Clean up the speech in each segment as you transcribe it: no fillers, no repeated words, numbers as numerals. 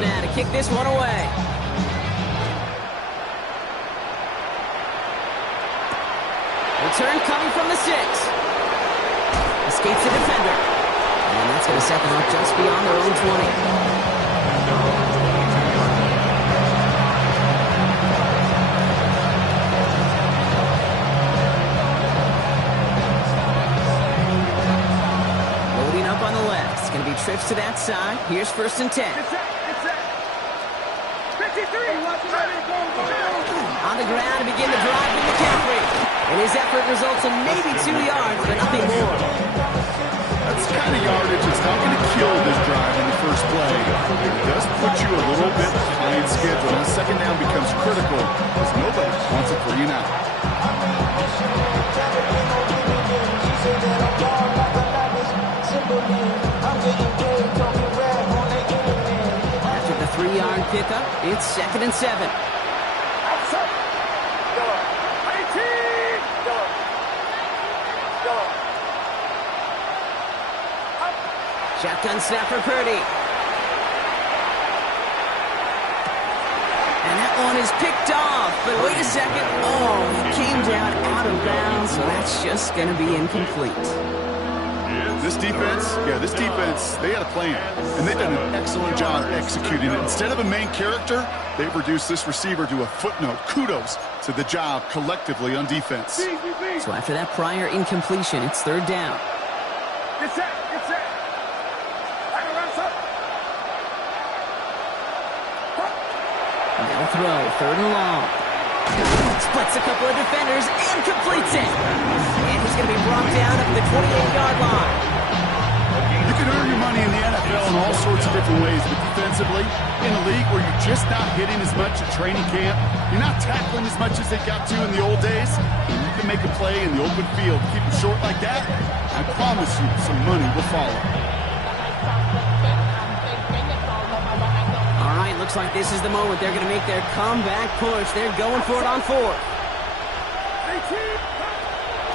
now to kick this one away. Return coming from the 6. Escapes the defender. And that's going to set them up just beyond their own 20. Up on the left. It's going to be trips to that side. Here's 1st and 10. It's set. 53. On the ground to begin the drive with McCaffrey. And his effort results in maybe 2 yards, but nothing more. That's the kind of yardage that's not going to kill this drive in the first play. It does put you a little bit behind schedule. And the 2nd down becomes critical because nobody wants a 3 and out. After the 3-yard pickup, it's 2nd and 7. Shotgun snap for Purdy. And that one is picked off. But wait a second. Oh, he came down out of bounds, so that's just going to be incomplete. This defense, they had a plan, and they've done an excellent job executing it. Instead of a main character, they've reduced this receiver to a footnote. Kudos to the job collectively on defense. So after that prior incompletion, it's 3rd down. Get set. They'll throw, 3rd and long. Splits a couple of defenders and completes it. And he's going to be brought down at the 28-yard line. You can earn your money in the NFL in all sorts of different ways, but defensively, in a league where you're just not hitting as much at training camp, you're not tackling as much as they got to in the old days, and you can make a play in the open field, keep it short like that, I promise you some money will follow. All right, looks like this is the moment they're going to make their comeback push. They're going for it on 4th.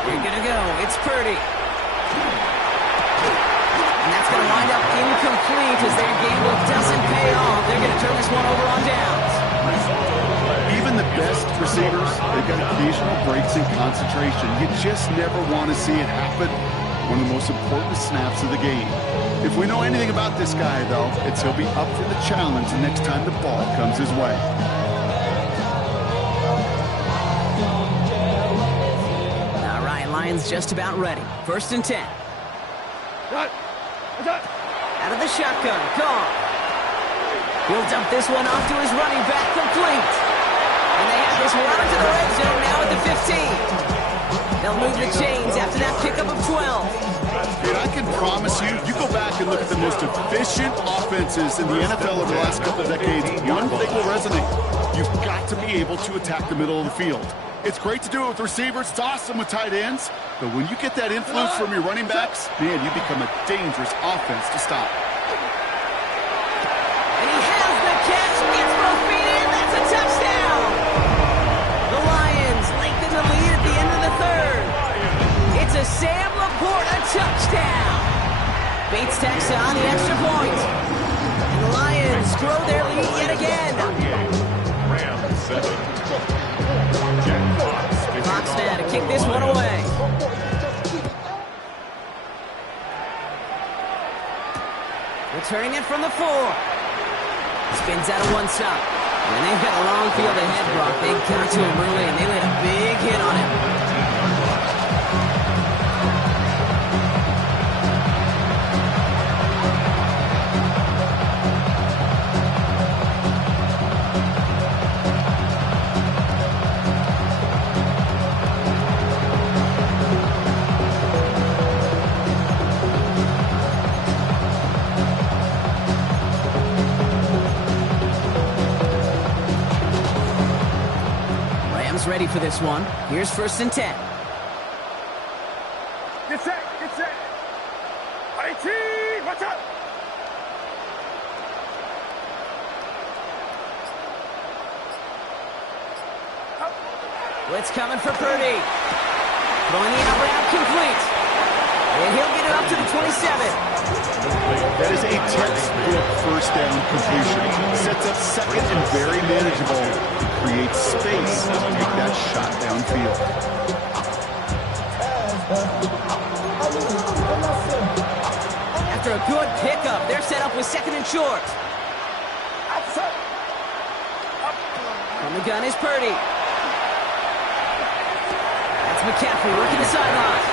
They're going to go. It's Purdy. And that's going to wind up incomplete as their gamble doesn't pay off. They're going to turn this one over on downs. Even the best receivers, they've got occasional breaks in concentration. You just never want to see it happen. One of the most important snaps of the game. If we know anything about this guy, though, it's he'll be up for the challenge the next time the ball comes his way. All right, Lions just about ready. 1st and 10. Out of the shotgun, Carr. He'll dump this one off to his running back, complete. And they have this run into the red zone now at the 15. They'll move the chains after that pickup of 12. Dude, I can promise you, you go back and look at the most efficient offenses in the NFL over the last couple of decades, one thing will resonate. You've got to be able to attack the middle of the field. It's great to do it with receivers. It's awesome with tight ends. But when you get that influence from your running backs, man, you become a dangerous offense to stop. And he has the catch. Gets both feet in. That's a touchdown. The Lions lengthen the lead at the end of the 3rd. It's a Sam Laporta touchdown. Bates tacks on the extra point. And the Lions grow their lead yet again. Fox now to kick this one away. Returning it from the 4. Spins out of one stop. And they've got a long field ahead, Brock. They got to him early, and they laid a big hit on him. Ready for this one. Here's 1st and 10. Get set. Watch out. Blitz coming for Purdy. Throwing the out route complete. And he'll get it up to the 27. That is a textbook first down completion. Sets up second and very manageable. Creates space to make that shot downfield. After a good pickup, they're set up with second and short. From the gun is Purdy. That's McCaffrey working the sideline.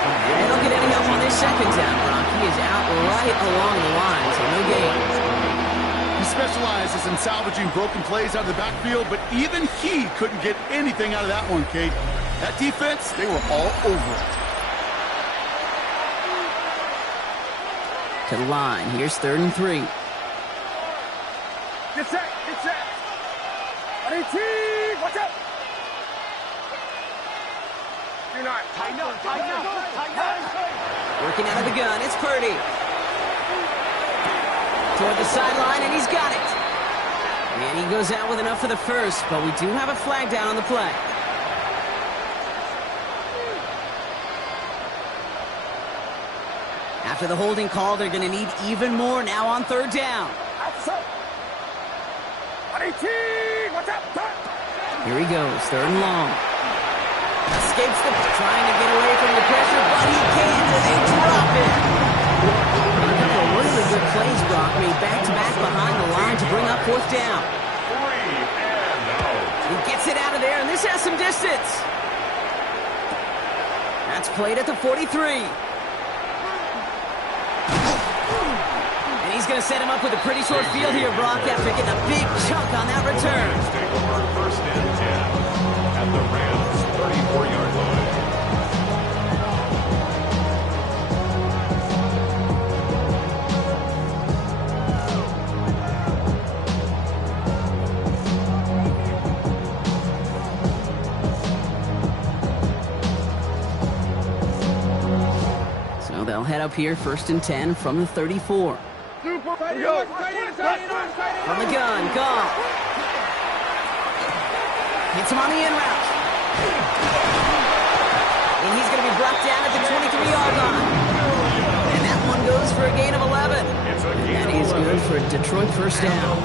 They don't get any help on this second down, Brock. He is out right along the line, so no gain. He specializes in salvaging broken plays out of the backfield, but even he couldn't get anything out of that one, Kate. That defense, they were all over it. To the line. Here's 3rd and 3. Get set, get set. Watch out. Do not. Tighten up. Working out of the gun. It's Purdy. Toward the sideline, and he's got it. And he goes out with enough for the first, but we do have a flag down on the play. After the holding call, they're going to need even more now on 3rd down. Here he goes, 3rd and long. Escapes trying to get away from the pressure, but he can't, and they drop it. A couple of really good plays, Brock, made back-to-back behind the line to bring up 4th down. 3 and out. He gets it out of there, and this has some distance. That's played at the 43. And he's going to set him up with a pretty short field here, Brock, after getting a big chunk on that return. Take over 1st and 10 at the Rams' 34-yard line. So they'll head up here, 1st and 10 from the 34. From the gun, Goff. Hits him on the in route. And he's going to be brought down at the 23-yard line. And that one goes for a gain of 11. That is good for a Detroit first down.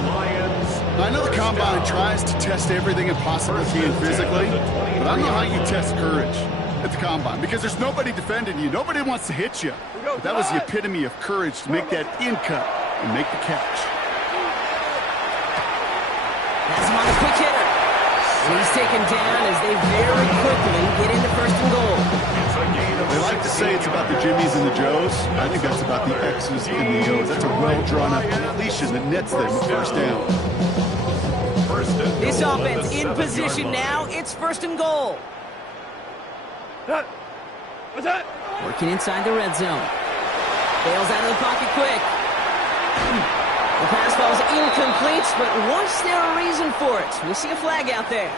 I know the Combine tries to test everything it possibly can physically, but I don't know how you test courage at the Combine because there's nobody defending you. Nobody wants to hit you. But that was the epitome of courage to make that in cut and make the catch. That's him on the quick hitter. And he's taken down as they very quickly get into 1st and goal. They like to say it's about the Jimmies and the Joes. I think that's about the X's and the O's. That's a well-drawn-up completion that nets them a 1st down. This offense in position now. It's 1st and goal. What's that? Working inside the red zone. Bails out of the pocket quick. The pass falls incomplete, but was there a reason for it? We see a flag out there.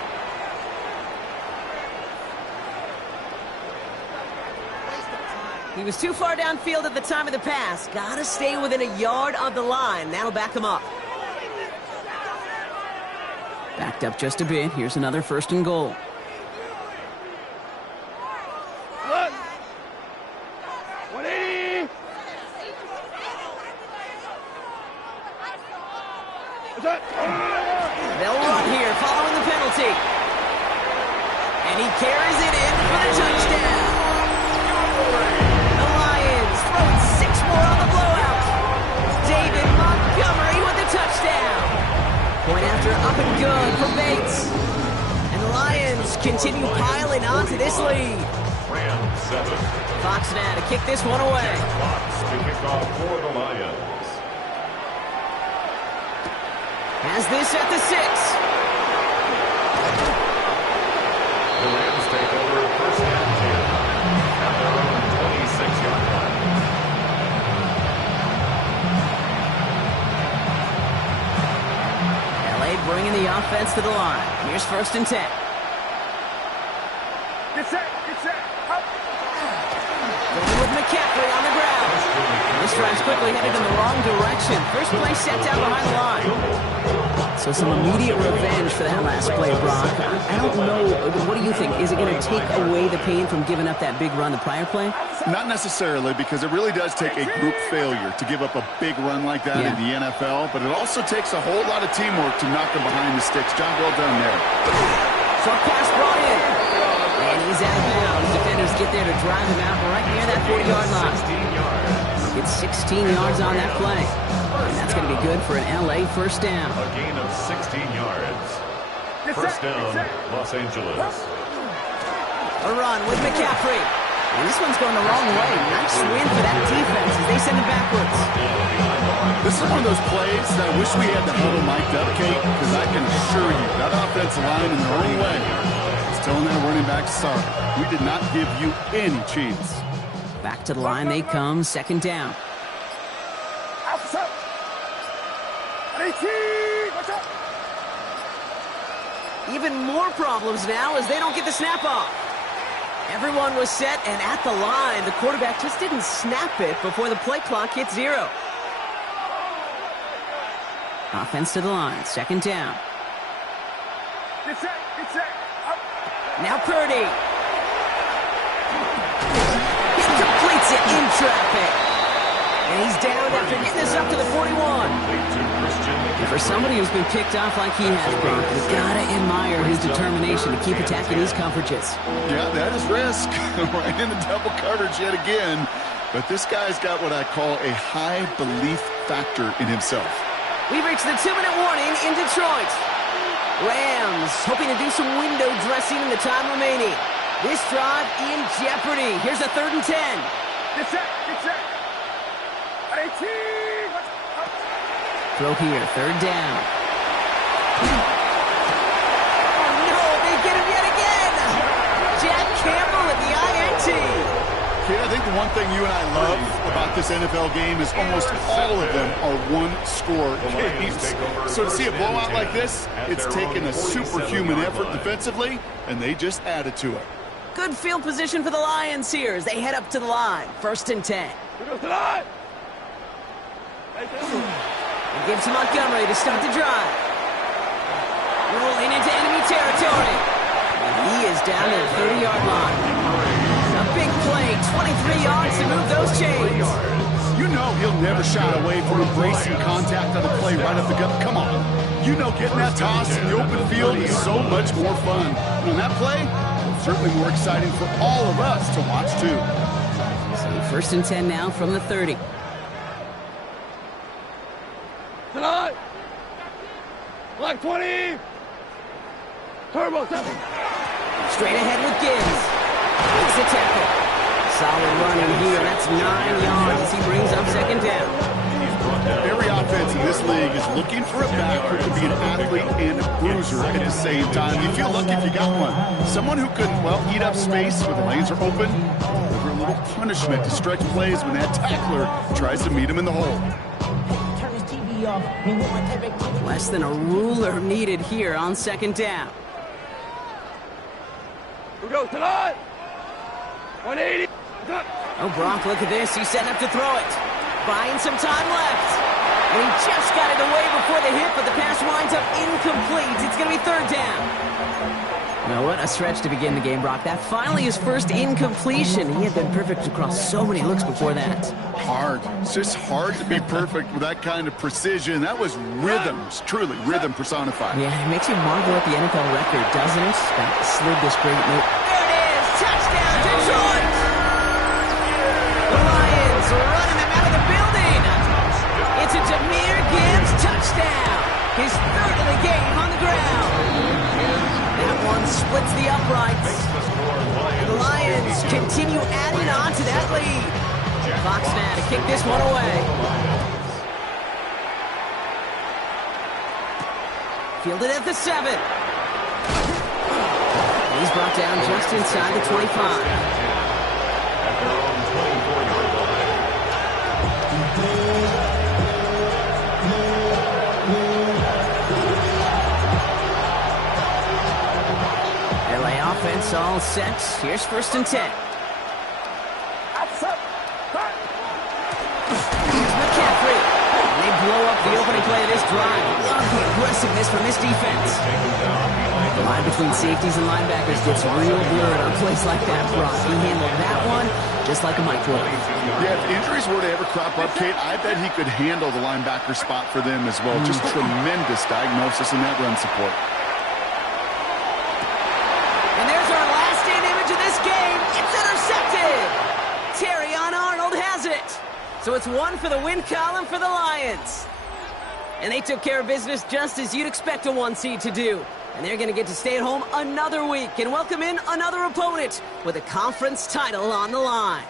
He was too far downfield at the time of the pass. Gotta stay within a yard of the line. That'll back him up. Backed up just a bit. Here's another 1st and goal. What? 180. What's that? They'll run here following the penalty. And he carries it in for the touchdown. The Lions throwing 6 more on the blowout. David Montgomery with the touchdown. Point after up and good for Bates. And the Lions continue piling on to this lead. Rams 7. Fox now to kick this one away. Fox to kick off for the Lions. Has this at the 6. The Rams take over 1st and 10 at their own 26-yard line. LA bringing the offense to the line. Here's 1st and 10. Get set, up. Going with McCaffrey on the ground. This drive's quickly headed in the wrong direction. First play set down behind the line. So some immediate revenge for that last play, Brock. I don't know. What do you think? Is it going to take away the pain from giving up that big run the prior play? Not necessarily, because it really does take a group failure to give up a big run like that in the NFL, but it also takes a whole lot of teamwork to knock them behind the sticks. John, well done there. Short pass brought in. And he's out of bounds. Defenders get there to drive him out right near that 40-yard line. 16 yards. It's 16 yards on that play. And that's going to be good for an L.A. first down. A gain of 16 yards. First down, Los Angeles. A run with McCaffrey. And this one's going the wrong way. Nice win for that defense as they send it backwards. This is one of those plays that I wish we had the huddle mic'd up, Kate, because I can assure you that offensive line in their own way is telling that running back, sorry, we did not give you any chance. Back to the line they come, second down. Even more problems now as they don't get the snap off. Everyone was set and at the line. The quarterback just didn't snap it before the play clock hit 0. Offense to the line, second down. Now Purdy. He completes it in traffic. And he's down after getting this up to the 41. And for somebody who's been picked off like he has, Brock, you've got to admire his determination to keep attacking these coverages. Yeah, that is risk. Right in the double coverage yet again. But this guy's got what I call a high belief factor in himself. We've reached the 2-minute warning in Detroit. Rams hoping to do some window dressing in the time remaining. This drive in jeopardy. Here's a 3rd and 10. Throw here, 3rd down. Oh no, they get him yet again. Jack Campbell at the INT. Kid, I think the one thing you and I love about this NFL game is almost all of them are one-score games. So to see a blowout like this, it's taken a superhuman effort defensively, and they just added to it. Good field position for the Lions here as they head up to the line. 1st and 10. It gives to Montgomery to start the drive. Rolling into enemy territory. And he is down to the 30-yard line. A big play, 23 yards to move those chains. You know he'll never shy away from embracing contact on the play right up the gut. Come on. You know getting that toss in the open field is so much more fun. And on that play, it's certainly more exciting for all of us to watch too. So 1st and 10 now from the 30. Black 20. Turbo 7. Straight ahead with Gibbs. Makes the tackle. Solid run in here. That's 9 yards as he brings up 2nd down. Every offense in this league is looking for a back who can be an athlete and a bruiser at the same time. You feel lucky if you got one. Someone who can, well, eat up space when the lanes are open. Deliver a little punishment to stretch plays when that tackler tries to meet him in the hole. Less than a ruler needed here on 2nd down. Who goes tonight? 180. Oh, Brock, look at this. He's setting up to throw it. Buying some time left. And he just got it away before the hit, but the pass winds up incomplete. It's going to be 3rd down. Now, what a stretch to begin the game, Brock. That finally his first incompletion. He had been perfect across so many looks before that. Hard. It's just hard to be perfect with that kind of precision. That was rhythm, truly rhythm personified. Yeah, it makes you marvel at the NFL record, doesn't it? That slid this great move. There it is! Touchdown, Detroit! The Lions running them out of the building. It's a Jahmyr Gibbs touchdown. His 3rd of the game on the ground. That one splits the uprights. The Lions continue adding on to that lead. Fox now to kick this one away. Fielded at the 7. He's brought down just inside the 25. At their own 24-yard line. LA offense all set. Here's 1st and 10. Here's McCaffrey. And they blow up the opening play of this drive. Love the aggressiveness from this defense. The line between safeties and linebackers gets real blurred on plays like that, Brock. He handled that one just like a microwave. Yeah, if injuries were to ever crop up, Kate, I bet he could handle the linebacker spot for them as well. Just tremendous diagnosis in that run support. And there's our last-in image of this game. It's intercepted. Terrion Arnold has it. So it's one for the win column for the Lions. And they took care of business just as you'd expect a 1 seed to do. And they're going to get to stay at home another week and welcome in another opponent with a conference title on the line.